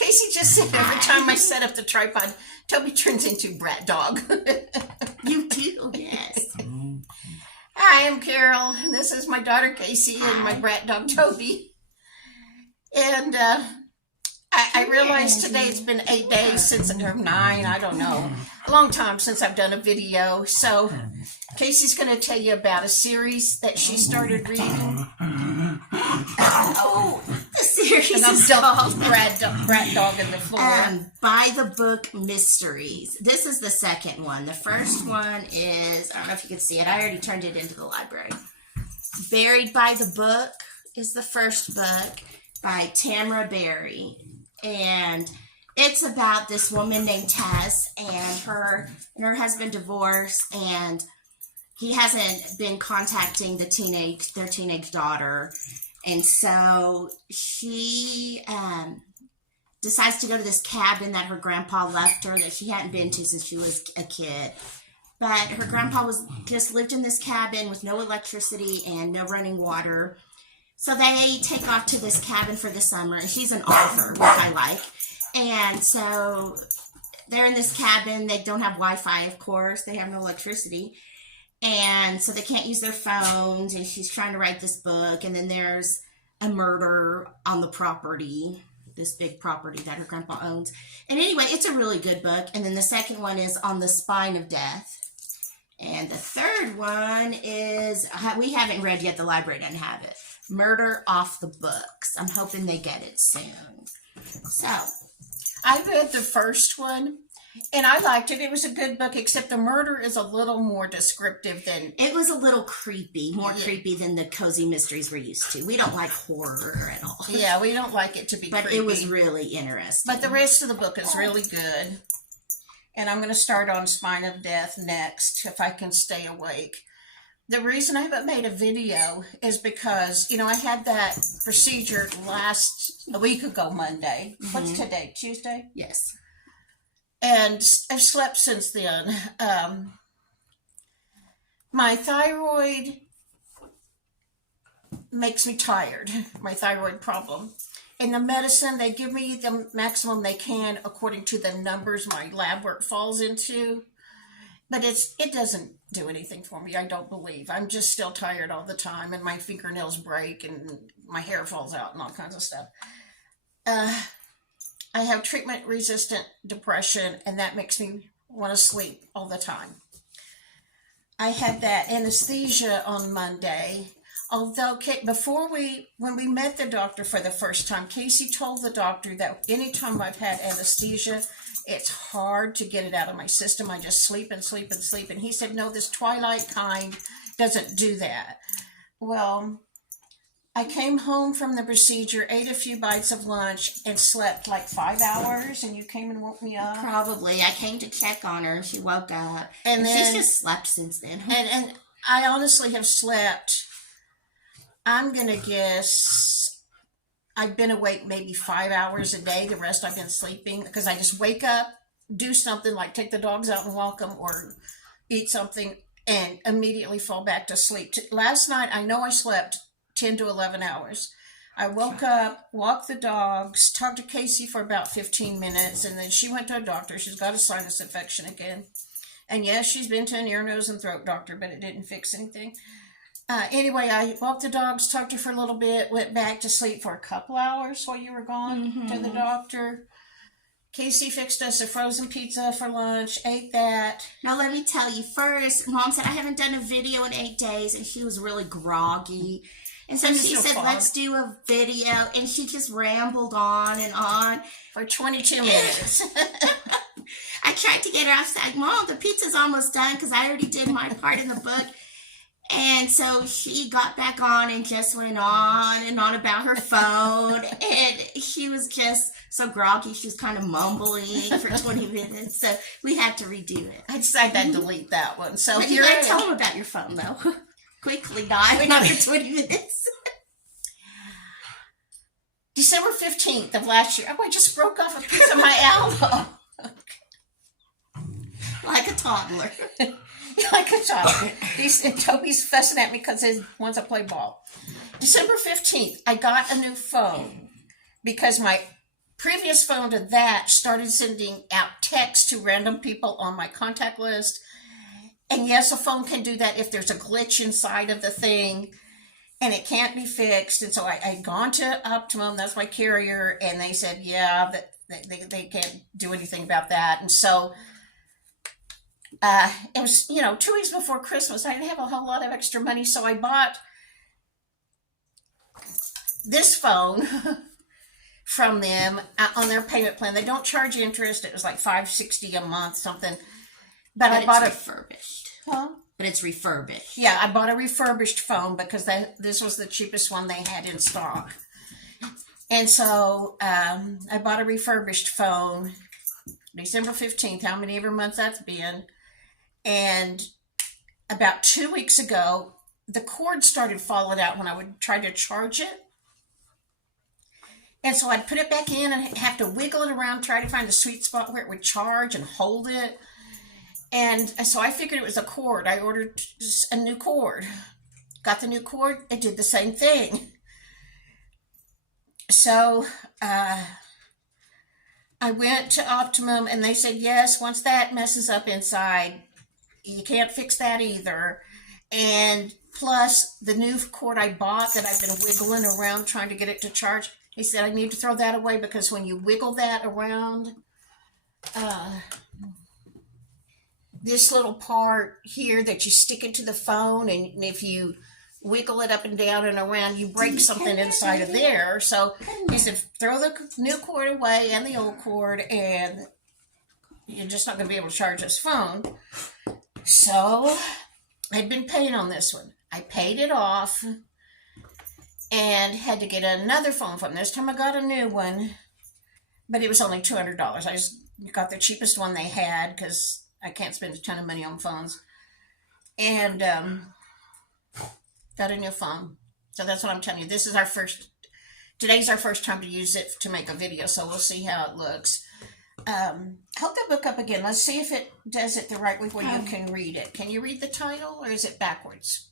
Casey just said every time I set up the tripod, Toby turns into Brat Dog. You do, yes. Hi, I'm Carol. And this is my daughter Casey and my Brat Dog Toby. And I realized today it's been 8 days since, or 9, I don't know, a long time since I've done a video. So Casey's going to tell you about a series that she started reading. Oh, the series And I'm is still called Brat Dog in the floor. By the Book Mysteries. This is the second one. The first one is, I don't know if you can see it. I already turned it into the library. Buried by the Book is the first book by Tamara Berry. And it's about this woman named Tess and her husband divorced, and he hasn't been contacting their teenage daughter. And so she decides to go to this cabin that her grandpa left her that she hadn't been to since she was a kid. But her grandpa lived in this cabin with no electricity and no running water. So they take off to this cabin for the summer, and she's an author, which I like. And so they're in this cabin. They don't have Wi-Fi, of course. They have no electricity. And so they can't use their phones, and she's trying to write this book. And then there's a murder on the property, this big property that her grandpa owns. And anyway, it's a really good book. And then the second one is On the Spine of Death. And the third one is, we haven't read yet, the library doesn't have it, Murder Off the Books. I'm hoping they get it soon. So I read the first one, and I liked it. It was a good book, except the murder is a little more descriptive than... It was a little creepy, more creepy than the cozy mysteries we're used to. We don't like horror at all. Yeah, we don't like it to be but creepy. It was really interesting. But the rest of the book is really good. And I'm going to start on Spine of Death next, if I can stay awake. The reason I haven't made a video is because, I had that procedure a week ago Monday. Mm-hmm. What's today? Tuesday? Yes. And I've slept since then. My thyroid makes me tired, my thyroid problem. And the medicine, they give me the maximum they can according to the numbers my lab work falls into. But it doesn't do anything for me, I don't believe. I'm just still tired all the time, and my fingernails break, and my hair falls out, and all kinds of stuff. I have treatment-resistant depression, and that makes me want to sleep all the time. I had that anesthesia on Monday. Although, when we met the doctor for the first time, Casey told the doctor that anytime I've had anesthesia, it's hard to get it out of my system. I just sleep and sleep and sleep. And he said, no, this twilight kind doesn't do that. Well, I came home from the procedure, ate a few bites of lunch, and slept like 5 hours, and you came and woke me up. Probably. I came to check on her. She woke up. And she's just slept since then. And I honestly have slept... I'm going to guess I've been awake maybe 5 hours a day. The rest I've been sleeping because I just wake up, do something like take the dogs out and walk them or eat something and immediately fall back to sleep. Last night, I know I slept 10 to 11 hours. I woke up, walked the dogs, talked to Casey for about 15 minutes, and then she went to a doctor. She's got a sinus infection again. And yes, she's been to an ear, nose, and throat doctor, but it didn't fix anything. Anyway, I walked the dogs, talked to her for a little bit, went back to sleep for a couple hours while you were gone to the doctor. Casey fixed us a frozen pizza for lunch, ate that. Now, let me tell you first, Mom said I haven't done a video in 8 days, and she was really groggy. And so she said, let's do a video, and she just rambled on and on. For 22 minutes. I tried to get her off, like, Mom, the pizza's almost done, because I already did my part in the book. And so she got back on and just went on and on about her phone. And she was just so groggy. She was kind of mumbling for 20 minutes. So we had to redo it. I decided I'd delete that one. So you gotta tell them about your phone, though. Quickly, not for 20 minutes. December 15th of last year. Oh, I just broke off a piece of my elbow. Like a toddler. Like a child. Toby's fussing at me because he wants to play ball. December 15th, I got a new phone because my previous phone to that started sending out texts to random people on my contact list. And yes, a phone can do that if there's a glitch inside of the thing and it can't be fixed. And so I'd gone to Optimum, that's my carrier, and they said, yeah, that they can't do anything about that. And so it was, 2 weeks before Christmas. I didn't have a whole lot of extra money, so I bought this phone from them on their payment plan. They don't charge interest. It was like $5.60 a month, something. But I bought refurbished. Huh? But it's refurbished. Yeah, I bought a refurbished phone because this was the cheapest one they had in stock. And so I bought a refurbished phone December 15th, how many ever months that's been. And about 2 weeks ago, the cord started falling out when I would try to charge it. And so I'd put it back in and have to wiggle it around, try to find the sweet spot where it would charge and hold it. And so I figured it was a cord. I ordered a new cord. Got the new cord. It did the same thing. So I went to Optimum and they said, yes, once that messes up inside, you can't fix that either. And plus the new cord I bought that I've been wiggling around trying to get it to charge, he said I need to throw that away because when you wiggle that around, this little part here that you stick into the phone, and if you wiggle it up and down and around, you break something inside of there. So he said, throw the new cord away and the old cord, and you're just not going to be able to charge this phone. So I'd been paying on this one. I paid it off and had to get another phone from them. This time I got a new one, but it was only $200. I just got the cheapest one they had because I can't spend a ton of money on phones. And got a new phone. So that's what I'm telling you. Today's our first time to use it to make a video, so we'll see how it looks. Hold the book up again. Let's see if it does it the right way where you can read it. Can you read the title, or is it backwards?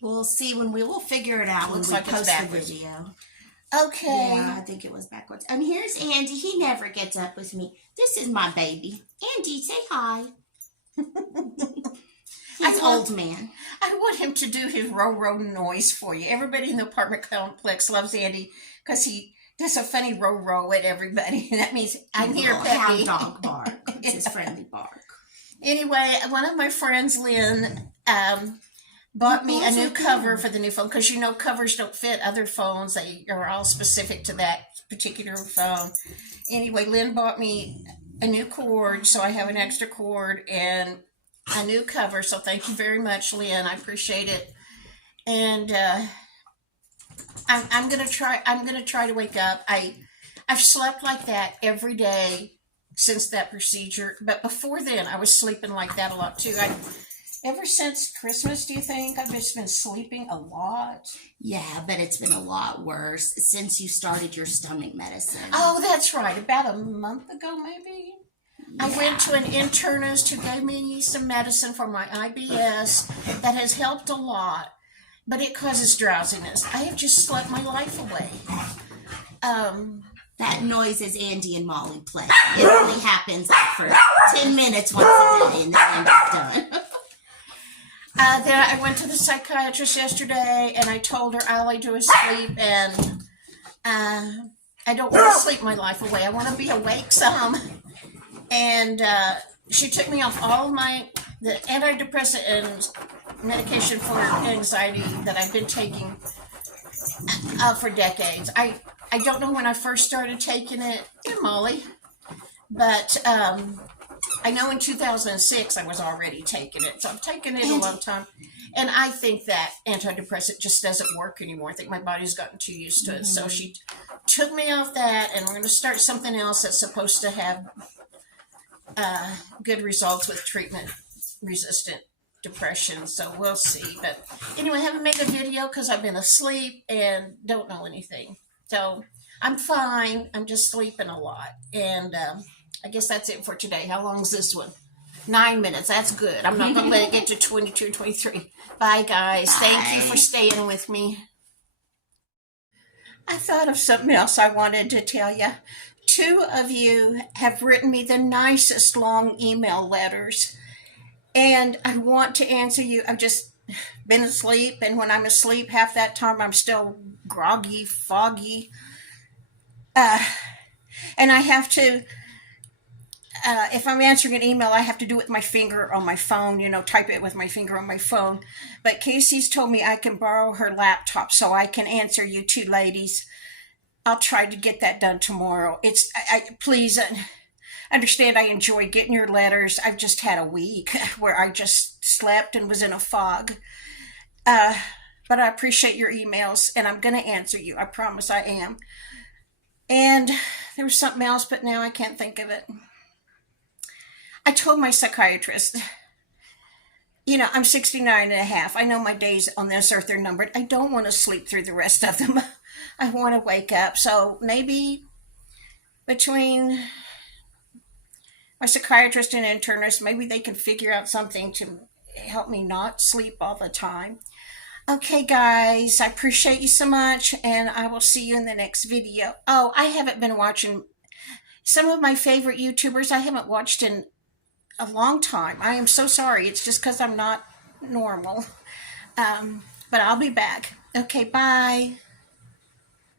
We'll see we'll figure it out when we post the video. Okay. Yeah, I think it was backwards. And here's Andy. He never gets up with me. This is my baby. Andy, say hi. He's old man. I want him to do his row noise for you. Everybody in the apartment complex loves Andy because he does a funny row at everybody. And that means I'm here, Peppy. Hound dog bark. It's his friendly bark. Anyway, one of my friends, Lynn, bought me a new cover for the new phone because covers don't fit other phones. They are all specific to that particular phone. Anyway, Lynn bought me a new cord, so I have an extra cord and a new cover. So thank you very much, Lynn. I appreciate it. And I'm gonna try to wake up. I've slept like that every day since that procedure, but before then I was sleeping like that a lot too. Ever since Christmas, do you think I've just been sleeping a lot? Yeah, but it's been a lot worse since you started your stomach medicine. Oh, that's right. About a month ago, maybe. Yeah. I went to an internist who gave me some medicine for my IBS that has helped a lot, but it causes drowsiness. I have just slept my life away. That noise is Andy and Molly play. It only happens for 10 minutes once a day, and then it's done. Then I went to the psychiatrist yesterday, and I told her all I do is sleep, and I don't want to sleep my life away. I want to be awake some. And she took me off all of the antidepressant and medication for anxiety that I've been taking for decades. I don't know when I first started taking it, Molly, but I know in 2006 I was already taking it, so I've taken it a long time. And I think that antidepressant just doesn't work anymore. I think my body's gotten too used to it. So she took me off that, and we're going to start something else that's supposed to have good results with treatment-resistant depression. So we'll see. But anyway, I haven't made a video because I've been asleep and don't know anything. So I'm fine. I'm just sleeping a lot. And I guess that's it for today. How long is this one? 9 minutes. That's good. I'm not going to let it get to 22, 23. Bye, guys. Bye. Thank you for staying with me. I thought of something else I wanted to tell you. two of you have written me the nicest long email letters, and I want to answer you. I've just been asleep, and when I'm asleep, half that time I'm still groggy, foggy, and I have to. If I'm answering an email, I have to do it with my finger on my phone, type it with my finger on my phone. But Casey's told me I can borrow her laptop so I can answer you two ladies. I'll try to get that done tomorrow. Please understand I enjoy getting your letters. I've just had a week where I just slept and was in a fog. But I appreciate your emails, and I'm going to answer you. I promise I am. And there was something else, but now I can't think of it. I told my psychiatrist, I'm 69 and a half. I know my days on this earth are numbered. I don't want to sleep through the rest of them. I want to wake up. So maybe between my psychiatrist and internist, maybe they can figure out something to help me not sleep all the time. Okay, guys, I appreciate you so much, and I will see you in the next video. Oh, I haven't been watching some of my favorite YouTubers. I haven't watched in a long time. I am so sorry. It's just because I'm not normal. But I'll be back. Okay, bye.